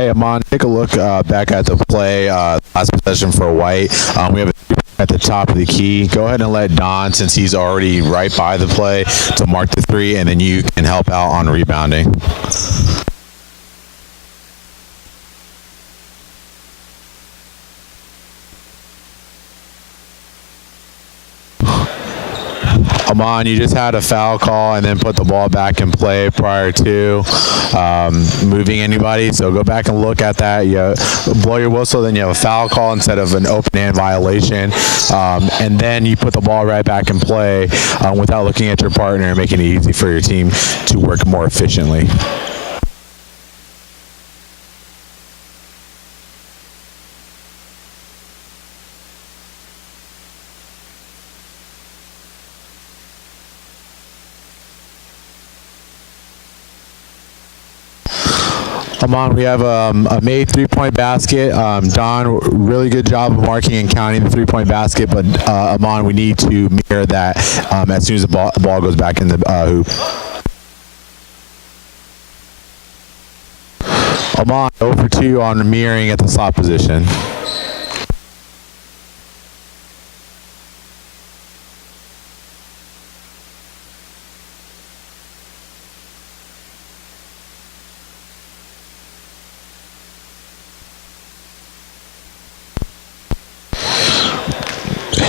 Hey, Amon, take a look back at the play, last possession for White. We have a at the top of the key. Go ahead and let Don, since he's already right by the play, to mark the three, and then you can help out on rebounding. Amon, you just had a foul call and then put the ball back in play prior to moving anybody. So go back and look at that. You blow your whistle, then you have a foul call instead of an open hand violation. And then you put the ball right back in play without looking at your partner and making it easy for your team to work more efficiently. Amon, we have a made three-point basket. Don, really good job of marking and counting the three-point basket, but Amon, we need to mirror that as soon as the ball goes back in the hoop. Amon, 0 for 2 on mirroring at the slot position.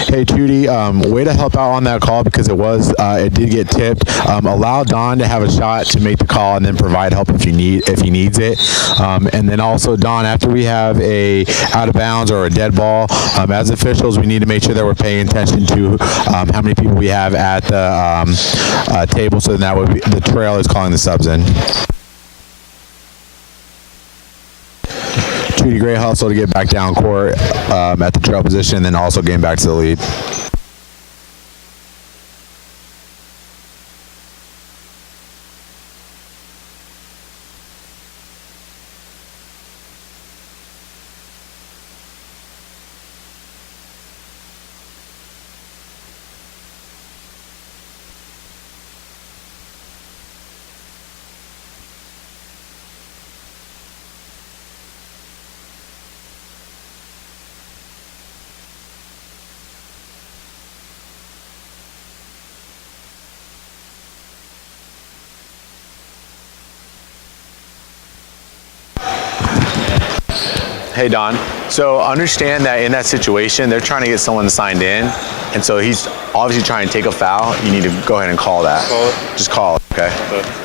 Hey, Judy, way to help out on that call because it did get tipped. Allow Don to have a shot to make the call and then provide help if he needs it. And then also, Don, after we have a out of bounds or a dead ball, as officials, we need to make sure that we're paying attention to how many people we have at the table, so that would be, the trail is calling the subs in. Judy, great hustle to get back down court at the trail position, and then also getting back to the lead. Hey, Don. So understand that in that situation, they're trying to get someone signed in, and so he's obviously trying to take a foul. You need to go ahead and call that. Call it. Just call it, okay?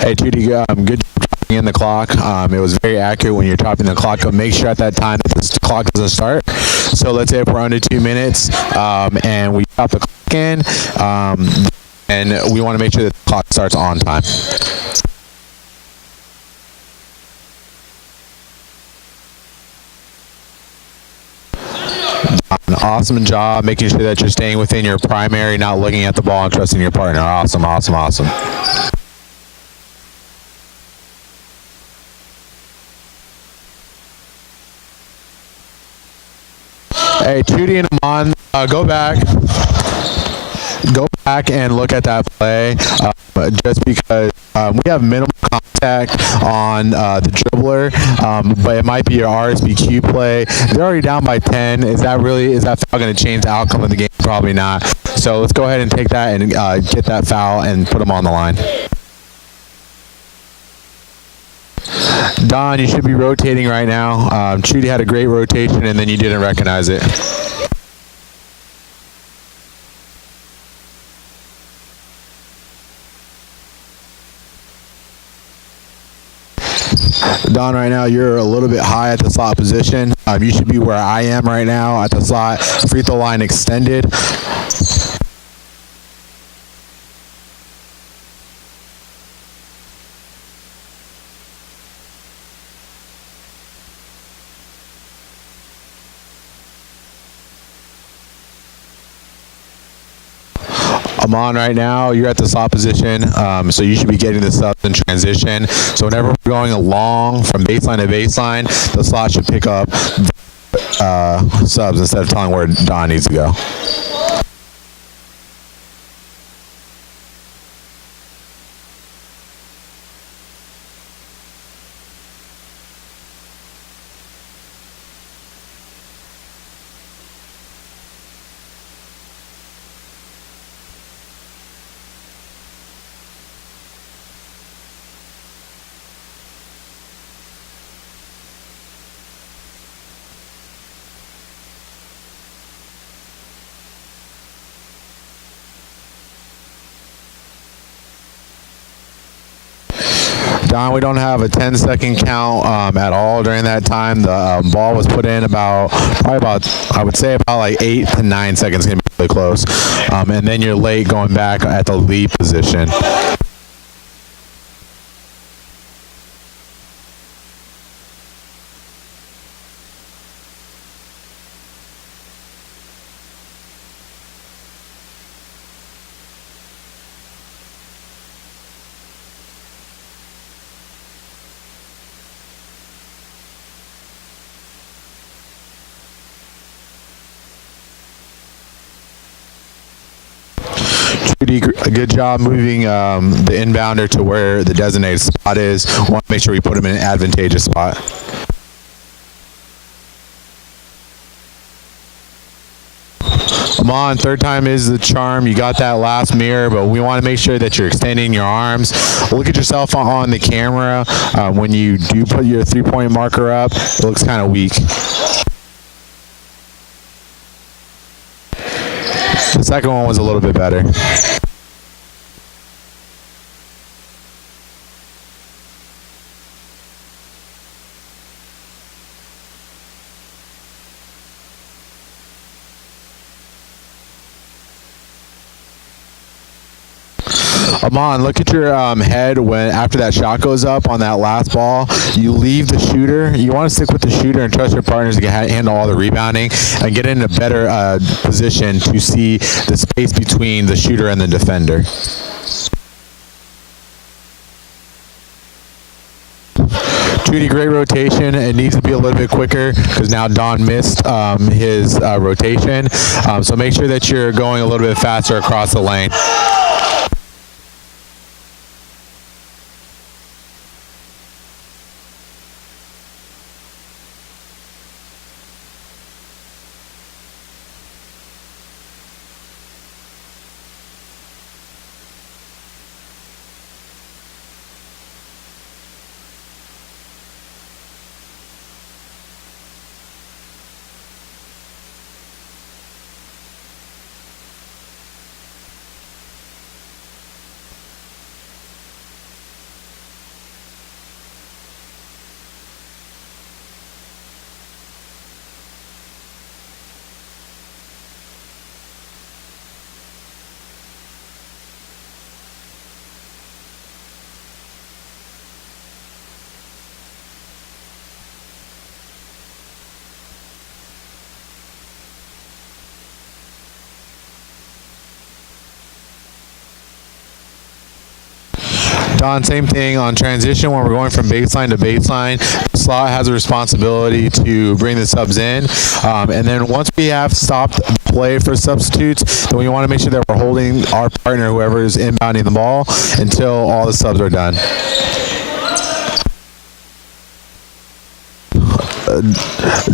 Hey, Judy, good in the clock. It was very accurate when you're topping the clock up. Make sure at that time that the clock doesn't start. So let's say if we're under 2 minutes and we top the clock in, and we want to make sure that the clock starts on time. Awesome job making sure that you're staying within your primary, not looking at the ball and trusting your partner. Awesome, awesome, awesome. Hey, Trudy and Amon, go back and look at that play, just because we have minimal contact on the dribbler, but it might be your RSBQ play. They're already down by 10. Is that foul going to change the outcome of the game? Probably not. So let's go ahead and take that and get that foul and put them on the line. Don, you should be rotating right now. Trudy had a great rotation, and then you didn't recognize it. Don, right now you're a little bit high at the slot position. You should be where I am right now at the slot, free throw line extended. Amon, right now you're at the slot position, so you should be getting the subs in transition. So whenever we're going along from baseline to baseline, the slot should pick up subs instead of telling where Don needs to go. Don, we don't have a 10-second count at all during that time. The ball was put in probably about, I would say about like 8 to 9 seconds, going to be really close. And then you're late going back at the lead position. Trudy, a good job moving the inbounder to where the designated spot is. We want to make sure we put him in an advantageous spot. Amon, third time is the charm. You got that last mirror, but we want to make sure that you're extending your arms. Look at yourself on the camera. When you do put your three-point marker up, it looks kind of weak. The second one was a little bit better. Amon, look at your head after that shot goes up on that last ball. You leave the shooter. You want to stick with the shooter and trust your partners to handle all the rebounding and get in a better position to see the space between the shooter and the defender. Trudy, great rotation. It needs to be a little bit quicker because now Don missed his rotation. So make sure that you're going a little bit faster across the lane. Don, same thing on transition when we're going from baseline to baseline. The slot has a responsibility to bring the subs in. And then once we have stopped the play for substitutes, then we want to make sure that we're holding our partner, whoever is inbounding the ball, until all the subs are done.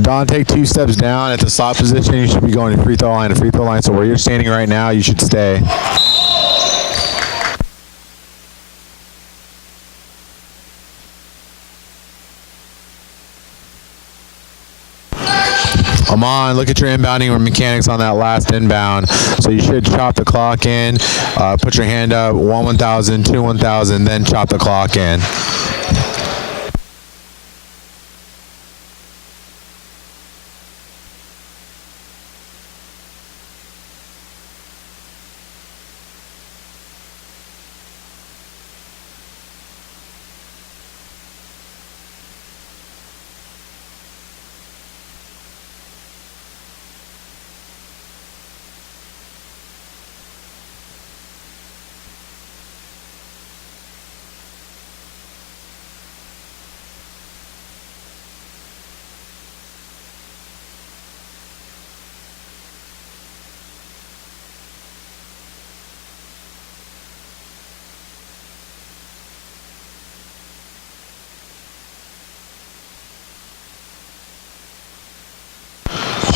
Don, take 2 steps down at the slot position. You should be going to free throw line to free throw line. So where you're standing right now, you should stay. Amon, look at your inbounding mechanics on that last inbound. So you should chop the clock in, put your hand up, 1,000, 2, 1,000, then chop the clock in.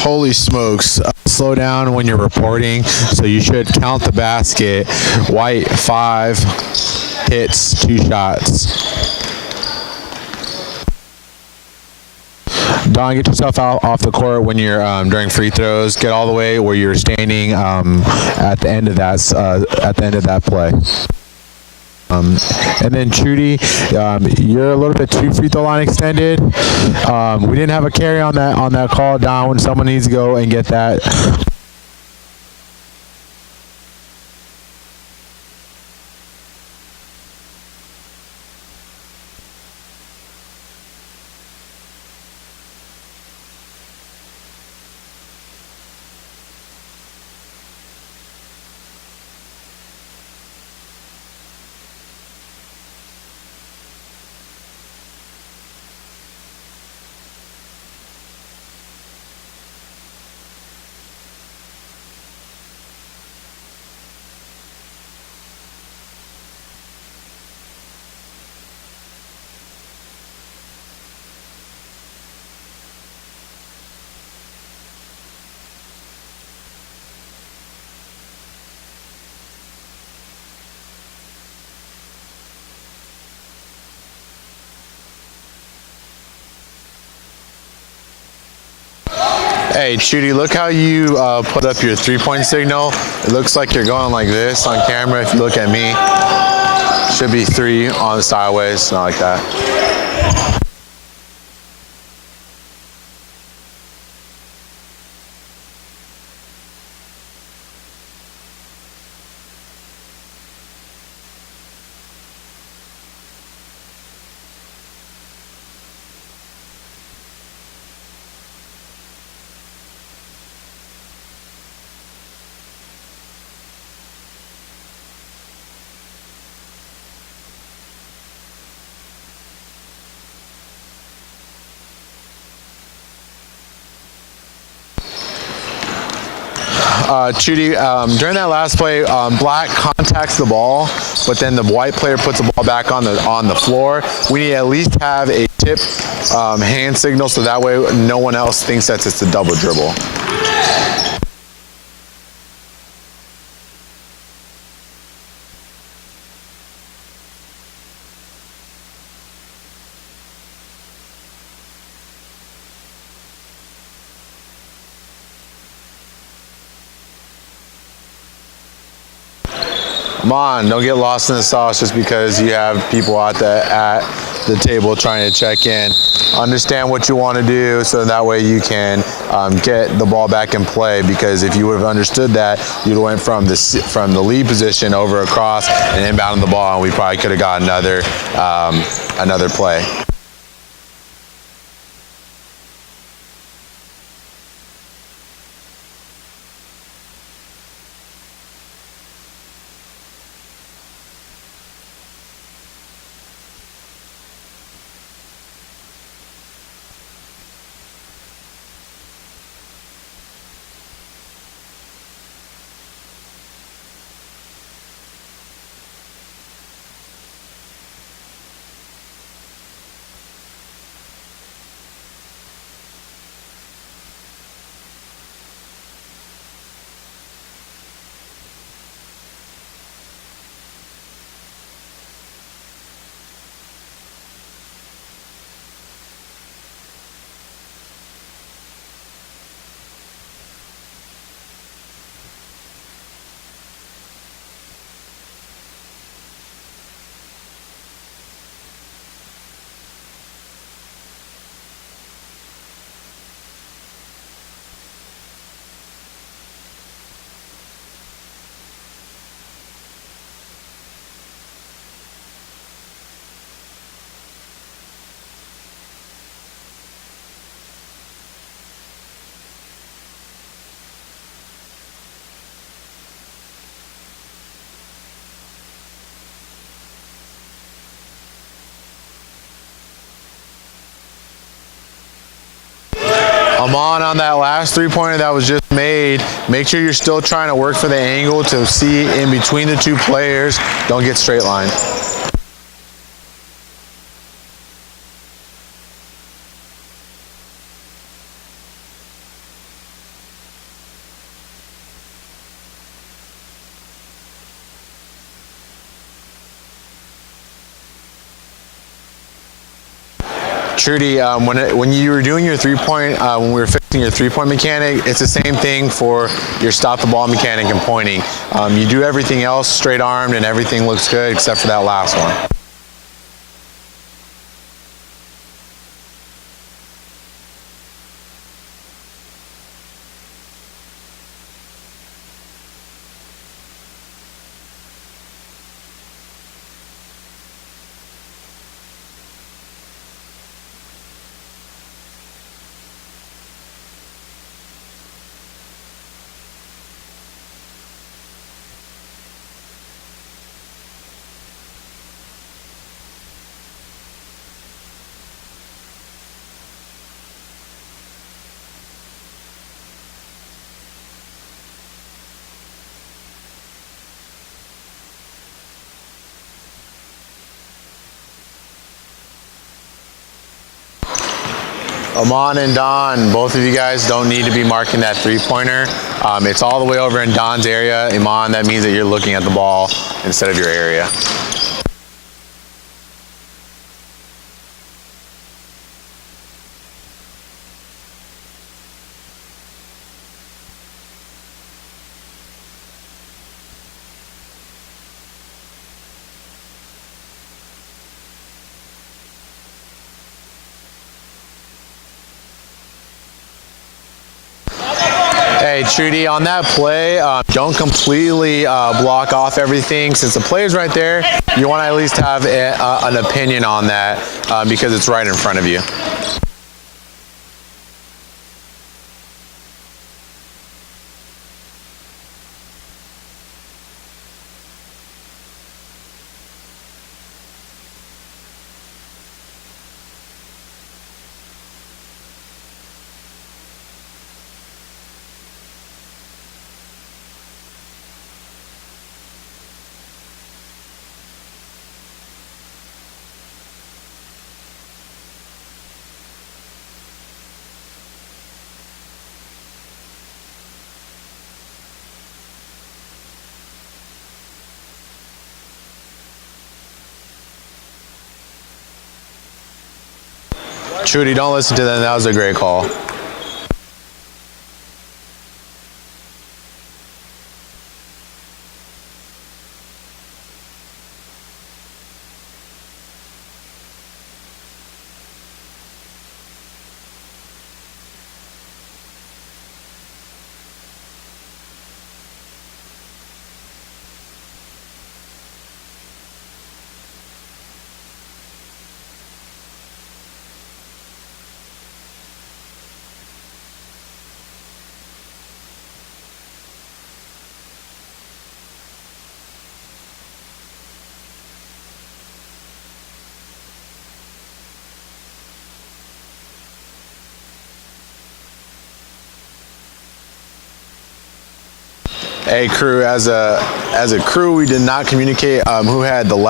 Holy smokes. Slow down when you're reporting. So you should count the basket. White, 5 hits, 2 shots. Don, get yourself out off the court when you're during free throws. Get all the way where you're standing at the end of that play. And then Trudy, you're a little bit too free throw line extended. We didn't have a carry on that call. Don, someone needs to go and get that. Hey, Trudy, look how you put up your 3-point signal. It looks like you're going like this on camera. If you look at me, should be 3 on the sideways, not like that. Trudy, during that last play, black contacts the ball, but then the white player puts the ball back on the floor. We need to at least have a tip hand signal so that way no one else thinks that it's a double dribble. Come on, don't get lost in the sauce just because you have people at the table trying to check in. Understand what you want to do so that way you can get the ball back in play, because if you would have understood that, you'd have went from the lead position over across and inbounding the ball, and we probably could have got another play. Amon, on that last three-pointer that was just made, make sure you're still trying to work for the angle to see in between the two players. Don't get straight line. Trudy, when you were doing your three-point, when we were fixing your three-point mechanic, it's the same thing for your stop-the-ball mechanic and pointing. You do everything else straight-armed and everything looks good except for that last one. Amon and Don, both of you guys don't need to be marking that three-pointer. It's all the way over in Don's area. Amon, that means that you're looking at the ball instead of your area. Hey, Trudy, on that play, don't completely block off everything. Since the play's right there, you want to at least have an opinion on that because it's right in front of you. Trudy, don't listen to them. That was a great call. Hey, crew, as a crew, we did not communicate who had the last